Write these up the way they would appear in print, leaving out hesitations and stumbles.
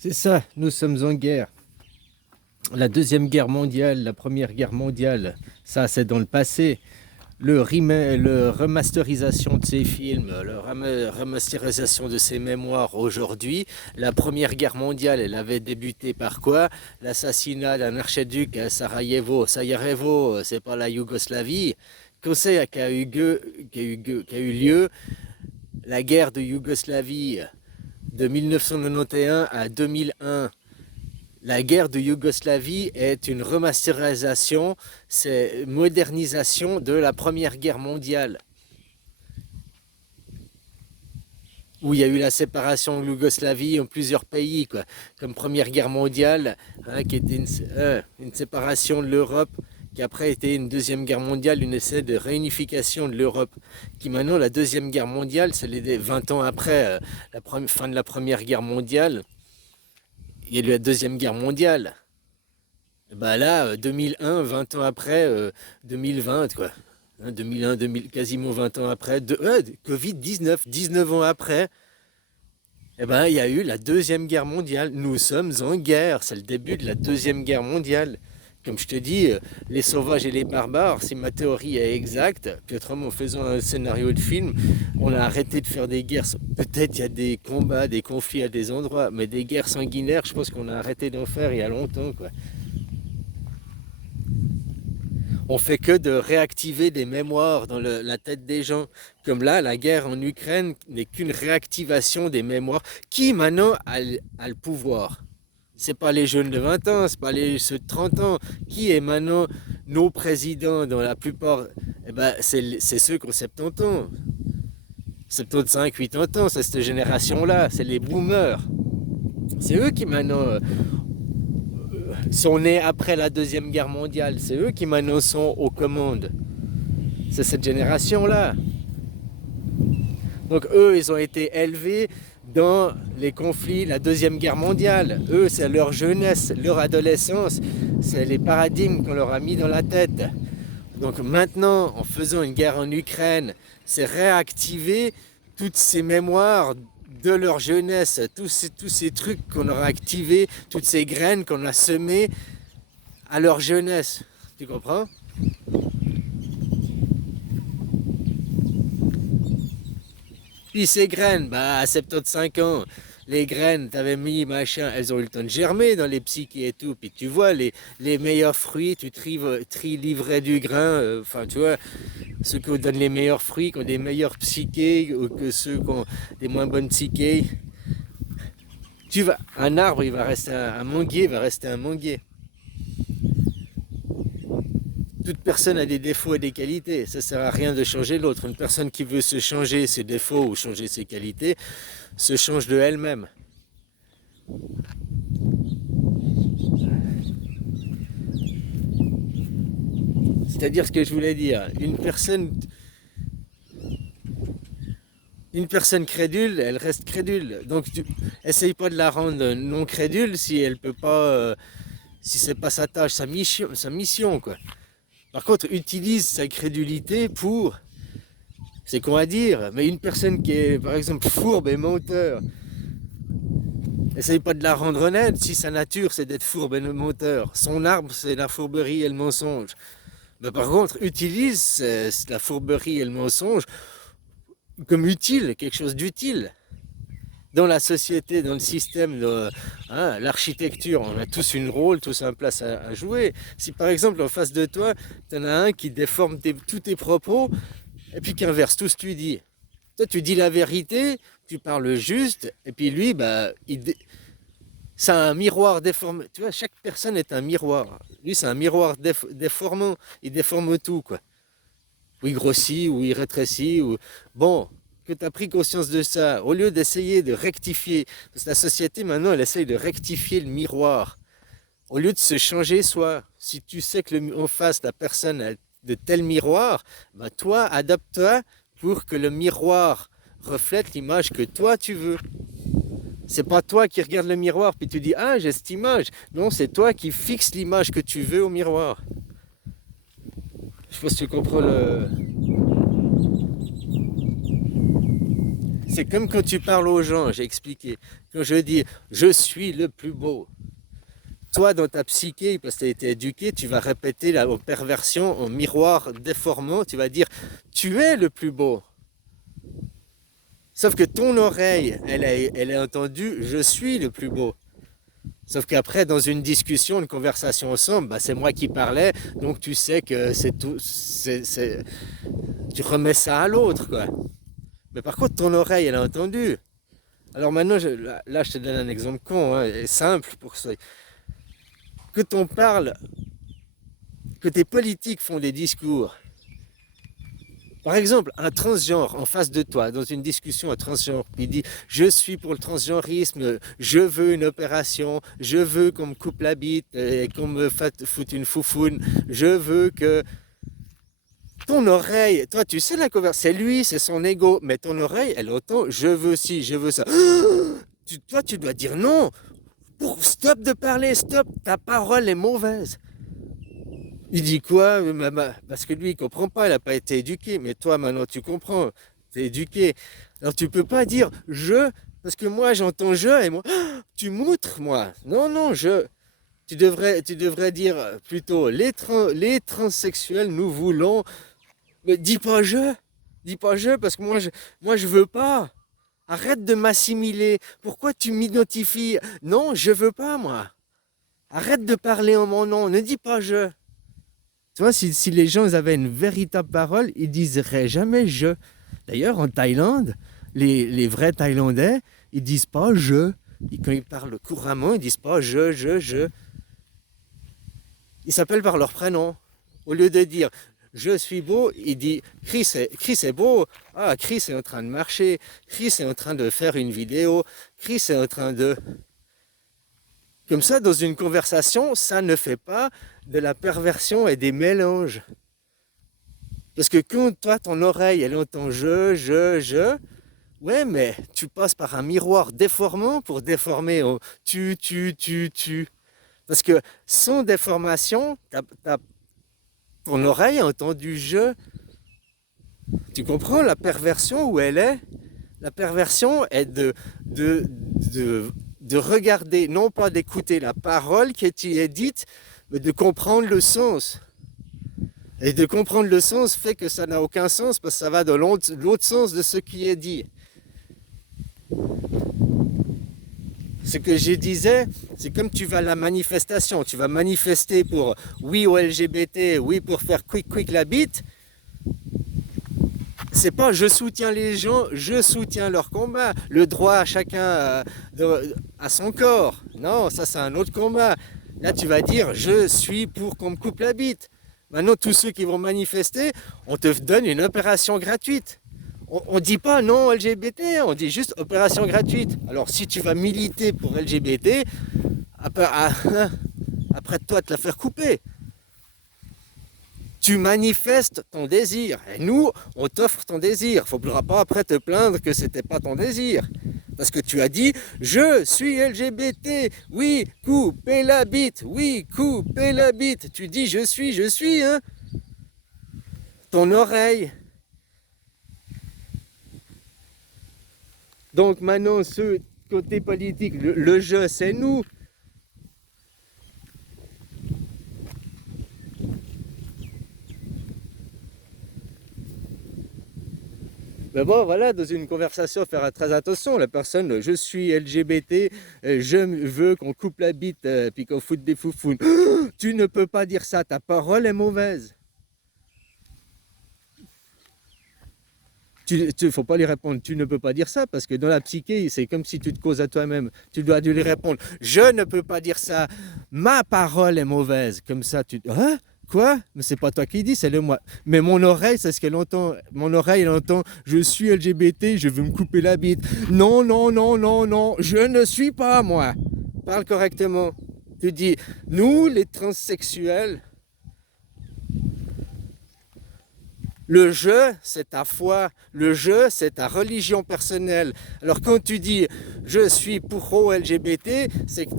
C'est ça, nous sommes en guerre. La Deuxième Guerre mondiale, la Première Guerre mondiale, ça c'est dans le passé. Le remasterisation de ces films, remasterisation de ces mémoires aujourd'hui, la Première Guerre mondiale, elle avait débuté par quoi? L'assassinat d'un archiduc à Sarajevo. Sarajevo, c'est pas la Yougoslavie. Quand c'est qu'a eu lieu la guerre de Yougoslavie de 1991 à 2001? La guerre de Yougoslavie est une remasterisation, c'est une modernisation de la Première Guerre mondiale, où il y a eu la séparation de Yougoslavie en plusieurs pays, quoi. Comme Première Guerre mondiale, hein, qui était une séparation de l'Europe, qui après était une Deuxième Guerre mondiale, une essai de réunification de l'Europe, qui maintenant, la Deuxième Guerre mondiale, c'est les 20 ans après la fin de la Première Guerre mondiale, il y a eu la Deuxième Guerre mondiale. Bah là, 2001, 20 ans après, 2020, quoi. Hein, 2001, 2000, quasiment 20 ans après, Covid-19, 19 ans après, eh ben, il y a eu la Deuxième Guerre mondiale. Nous sommes en guerre, c'est le début de la Deuxième Guerre mondiale. Comme je te dis, les sauvages et les barbares, si ma théorie est exacte, puis autrement, en faisant un scénario de film, on a arrêté de faire des guerres. Peut-être il y a des combats, des conflits à des endroits, mais des guerres sanguinaires, je pense qu'on a arrêté d'en faire il y a longtemps, quoi. On fait que de réactiver des mémoires dans la tête des gens. Comme là, la guerre en Ukraine n'est qu'une réactivation des mémoires. Qui maintenant a le pouvoir? C'est pas les jeunes de 20 ans, c'est pas ceux de 30 ans. Qui est maintenant nos présidents dans la plupart? Eh ben, c'est ceux qui ont 70 ans. 75, 80 ans, c'est cette génération-là, c'est les boomers. C'est eux qui maintenant sont nés après la Deuxième Guerre mondiale. C'est eux qui maintenant sont aux commandes. C'est cette génération-là. Donc eux, ils ont été élevés dans les conflits, la Deuxième Guerre mondiale. Eux, c'est leur jeunesse, leur adolescence, c'est les paradigmes qu'on leur a mis dans la tête. Donc maintenant, en faisant une guerre en Ukraine, c'est réactiver toutes ces mémoires de leur jeunesse, tous ces trucs qu'on aura activés, toutes ces graines qu'on a semées à leur jeunesse. Tu comprends? Puis ces graines, bah à 75 ans, les graines, t'avais mis machin, elles ont eu le temps de germer dans les psychés et tout. Puis tu vois, les meilleurs fruits, tu tries livret du grain, enfin tu vois, ceux qui donnent les meilleurs fruits, qui ont des meilleurs psychés, ou que ceux qui ont des moins bonnes psychés. Un arbre, il va rester un manguier, va rester un manguier. Toute personne a des défauts et des qualités. Ça sert à rien de changer l'autre. Une personne qui veut se changer ses défauts ou changer ses qualités se change de elle-même. C'est-à-dire ce que je voulais dire. Une personne crédule, elle reste crédule. Donc, essaye pas de la rendre non crédule si elle peut pas, si c'est pas sa tâche, sa mission, quoi. Par contre, utilise sa crédulité pour, c'est qu'on va dire, mais une personne qui est, par exemple, fourbe et menteur, essaye pas de la rendre honnête si sa nature c'est d'être fourbe et menteur. Son arbre c'est la fourberie et le mensonge. Mais par contre, utilise la fourberie et le mensonge comme utile, quelque chose d'utile. Dans la société, dans le système, hein, l'architecture, on a tous une rôle, tous un place à jouer. Si par exemple en face de toi, tu en as un qui déforme tous tes propos, et puis qui inverse tout ce que tu dis. Toi, tu dis la vérité, tu parles juste, et puis lui, bah, c'est un miroir déformé. Tu vois, chaque personne est un miroir. Lui, c'est un miroir déformant. Il déforme tout, quoi. Ou il grossit, ou il rétrécit, ou... Bon, que tu as pris conscience de ça, au lieu d'essayer de rectifier, parce que la société, maintenant, elle essaye de rectifier le miroir. Au lieu de se changer soi, si tu sais que en face, la personne a de tels miroirs, bah toi, adapte-toi pour que le miroir reflète l'image que toi, tu veux. C'est pas toi qui regardes le miroir puis tu dis ah j'ai cette image. Non, c'est toi qui fixes l'image que tu veux au miroir. Je sais pas si tu comprends le. C'est comme quand tu parles aux gens, j'ai expliqué. Quand je dis je suis le plus beau, toi dans ta psyché, parce que tu as été éduqué, tu vas répéter la perversion en miroir déformant, tu vas dire tu es le plus beau. Sauf que ton oreille, elle a entendu je suis le plus beau. Sauf qu'après, dans une discussion, une conversation ensemble, bah, c'est moi qui parlais, donc tu sais que c'est tout, tu remets ça à l'autre, quoi. Mais par contre, ton oreille, elle a entendu. Alors maintenant, là, je te donne un exemple con, hein, et simple pour que, que t'on parle, que tes politiques font des discours. Par exemple, un transgenre en face de toi, dans une discussion, un transgenre, il dit je suis pour le transgenrisme, je veux une opération, je veux qu'on me coupe la bite et qu'on me foute une foufoune, je veux que. Ton oreille, toi tu sais la conversation, c'est lui, c'est son ego, mais ton oreille, elle entend je veux ci, je veux ça. Toi tu dois dire non, stop de parler, stop, ta parole est mauvaise. Il dit quoi? Parce que lui, il comprend pas, il n'a pas été éduqué. Mais toi, maintenant, tu comprends, tu es éduqué. Alors, tu peux pas dire je, parce que moi, j'entends je, et moi, tu m'outres, moi. Non, non, je. Tu devrais dire plutôt les transsexuels, nous voulons. Mais dis pas je. Dis pas je, parce que moi, je veux pas. Arrête de m'assimiler. Pourquoi tu m'identifies? Non, je veux pas, moi. Arrête de parler en mon nom. Ne dis pas je. Tu vois, si les gens avaient une véritable parole, ils diseraient jamais je. D'ailleurs, en Thaïlande, les vrais Thaïlandais, ils disent pas je. Et quand ils parlent couramment, ils disent pas je. Ils s'appellent par leur prénom. Au lieu de dire je suis beau, il dit Chris est beau. Ah, Chris est en train de marcher. Chris est en train de faire une vidéo. Chris est en train de. Comme ça, dans une conversation, ça ne fait pas de la perversion et des mélanges. Parce que quand toi, ton oreille, elle entend ouais, mais tu passes par un miroir déformant pour déformer au tu. Parce que sans déformation, ton oreille a entendu je. Tu comprends la perversion où elle est? La perversion est de regarder, non pas d'écouter la parole qui est dite, mais de comprendre le sens. Et de comprendre le sens fait que ça n'a aucun sens parce que ça va dans l'autre sens de ce qui est dit. Ce que je disais, c'est comme tu vas à la manifestation, tu vas manifester pour oui au LGBT, oui pour faire quick la bite. C'est pas je soutiens les gens, je soutiens leur combat, le droit à chacun à son corps. Non, ça c'est un autre combat. Là tu vas dire je suis pour qu'on me coupe la bite. Maintenant tous ceux qui vont manifester, on te donne une opération gratuite. On ne dit pas non LGBT, on dit juste opération gratuite. Alors si tu vas militer pour LGBT, après toi te la faire couper. Tu manifestes ton désir. Et nous, on t'offre ton désir. Il ne faudra pas après te plaindre que ce n'était pas ton désir. Parce que tu as dit, je suis LGBT. Oui, coupez la bite. Oui, coupez la bite. Tu dis, je suis, hein. Ton oreille. Donc maintenant, ce côté politique, le je, c'est nous. Mais bon, voilà, dans une conversation, faire très attention. La personne, je suis LGBT, je veux qu'on coupe la bite, puis qu'on foute des foufounes. Tu ne peux pas dire ça, ta parole est mauvaise. Il ne faut pas lui répondre, tu ne peux pas dire ça, parce que dans la psyché, c'est comme si tu te causes à toi-même. Tu dois lui répondre, je ne peux pas dire ça, ma parole est mauvaise. Comme ça, hein? Quoi? Mais c'est pas toi qui dis, c'est le moi. Mais mon oreille, c'est ce qu'elle entend. Mon oreille, elle entend, je suis LGBT, je veux me couper la bite. Non, non, non, non, non, je ne suis pas moi. Parle correctement. Tu dis, nous, les transsexuels, Le je, c'est ta foi. Le je, c'est ta religion personnelle. Alors quand tu dis je suis pro-LGBT, c'est que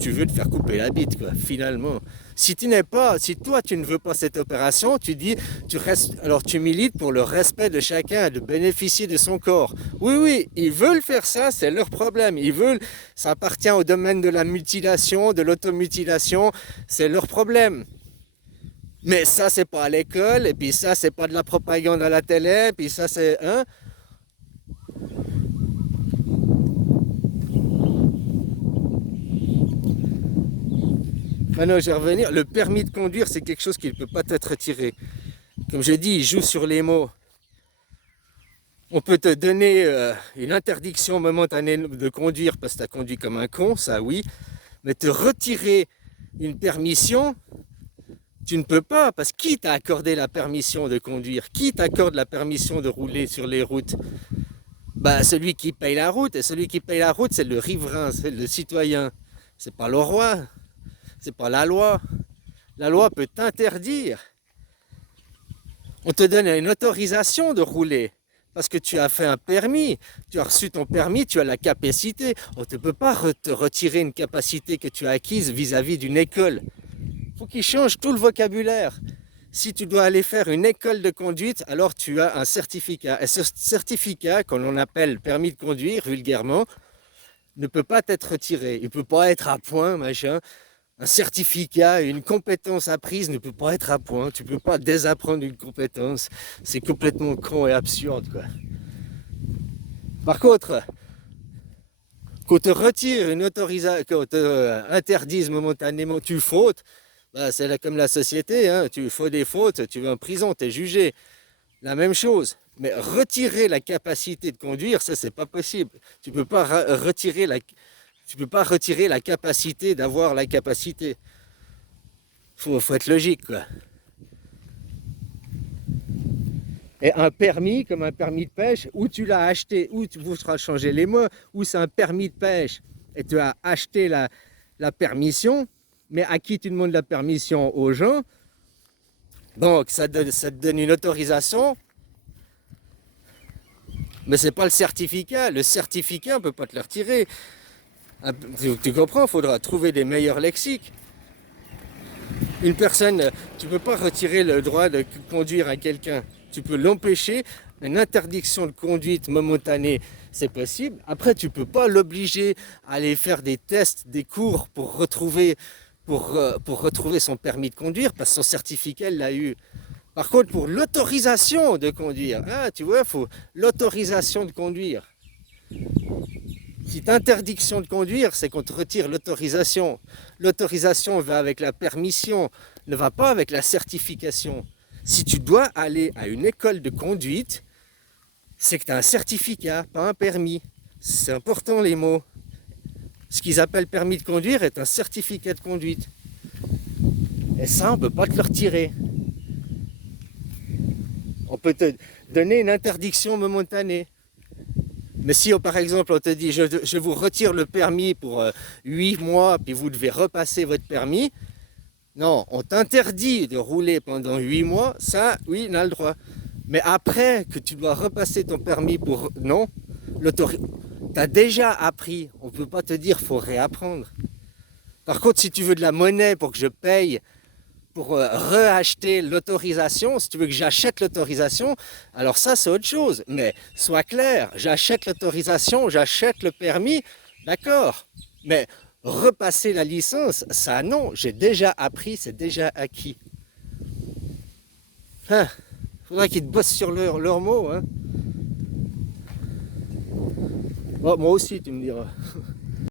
tu veux te faire couper la bite, quoi, finalement. Si tu n'es pas, si toi tu ne veux pas cette opération, tu dis, tu restes, alors tu milites pour le respect de chacun, de bénéficier de son corps. Oui, oui, ils veulent faire ça, c'est leur problème. Ils veulent, ça appartient au domaine de la mutilation, de l'automutilation, c'est leur problème. Mais ça, c'est pas à l'école, et puis ça, c'est pas de la propagande à la télé, puis ça, c'est... Hein? Maintenant, je vais revenir. Le permis de conduire, c'est quelque chose qui ne peut pas être retiré. Comme je dis, il joue sur les mots. On peut te donner une interdiction momentanée de conduire parce que tu as conduit comme un con, ça oui. Mais te retirer une permission, tu ne peux pas, parce que qui t'a accordé la permission de conduire? Qui t'accorde la permission de rouler sur les routes? Bah, celui qui paye la route, et celui qui paye la route, c'est le riverain, c'est le citoyen. C'est pas le roi, c'est pas la loi. La loi peut t'interdire. On te donne une autorisation de rouler, parce que tu as fait un permis, tu as reçu ton permis, tu as la capacité. On ne peut pas te retirer une capacité que tu as acquise vis-à-vis d'une école. Il faut qu'il change tout le vocabulaire. Si tu dois aller faire une école de conduite, alors tu as un certificat. Et ce certificat, qu'on l'on appelle permis de conduire vulgairement, ne peut pas être retiré. Il ne peut pas être à point, machin. Un certificat, une compétence apprise ne peut pas être à point. Tu ne peux pas désapprendre une compétence. C'est complètement con et absurde, quoi. Par contre, qu'on te retire une autorisation, qu'on te interdise momentanément, tu fautes, bah c'est là comme la société, hein. Tu fais des fautes, tu vas en prison, tu es jugé. La même chose. Mais retirer la capacité de conduire, ça, c'est pas possible. Tu peux pas retirer tu peux pas retirer la capacité d'avoir la capacité. Faut être logique, quoi. Et un permis, comme un permis de pêche, où tu l'as acheté, où tu voudras changer les mots, où c'est un permis de pêche, et tu as acheté la permission, mais à qui tu demandes la permission? Aux gens. Donc, ça te donne une autorisation, mais c'est pas le certificat. Le certificat, on ne peut pas te le retirer. Tu comprends, il faudra trouver des meilleurs lexiques. Une personne, tu ne peux pas retirer le droit de conduire à quelqu'un. Tu peux l'empêcher. Une interdiction de conduite momentanée, c'est possible. Après, tu ne peux pas l'obliger à aller faire des tests, des cours pour retrouver son permis de conduire, parce que son certificat, il l'a eu. Par contre, pour l'autorisation de conduire, ah, tu vois, il faut l'autorisation de conduire. Si interdiction de conduire, c'est qu'on te retire l'autorisation. L'autorisation va avec la permission, ne va pas avec la certification. Si tu dois aller à une école de conduite, c'est que tu as un certificat, pas un permis. C'est important les mots. Ce qu'ils appellent permis de conduire est un certificat de conduite. Et ça, on ne peut pas te le retirer. On peut te donner une interdiction momentanée. Mais si par exemple on te dit je vous retire le permis pour 8 mois, puis vous devez repasser votre permis, non, on t'interdit de rouler pendant 8 mois, ça oui, on a le droit. Mais après que tu dois repasser ton permis pour... Non, tu as déjà appris, on ne peut pas te dire qu'il faut réapprendre. Par contre, si tu veux de la monnaie pour que je paye, pour reacheter l'autorisation, si tu veux que j'achète l'autorisation, alors ça c'est autre chose. Mais sois clair, j'achète l'autorisation, j'achète le permis, d'accord. Mais repasser la licence, ça non, j'ai déjà appris, c'est déjà acquis. Hein, faudrait qu'ils te bossent sur leurs mots. Hein. Bon, moi aussi, tu me diras.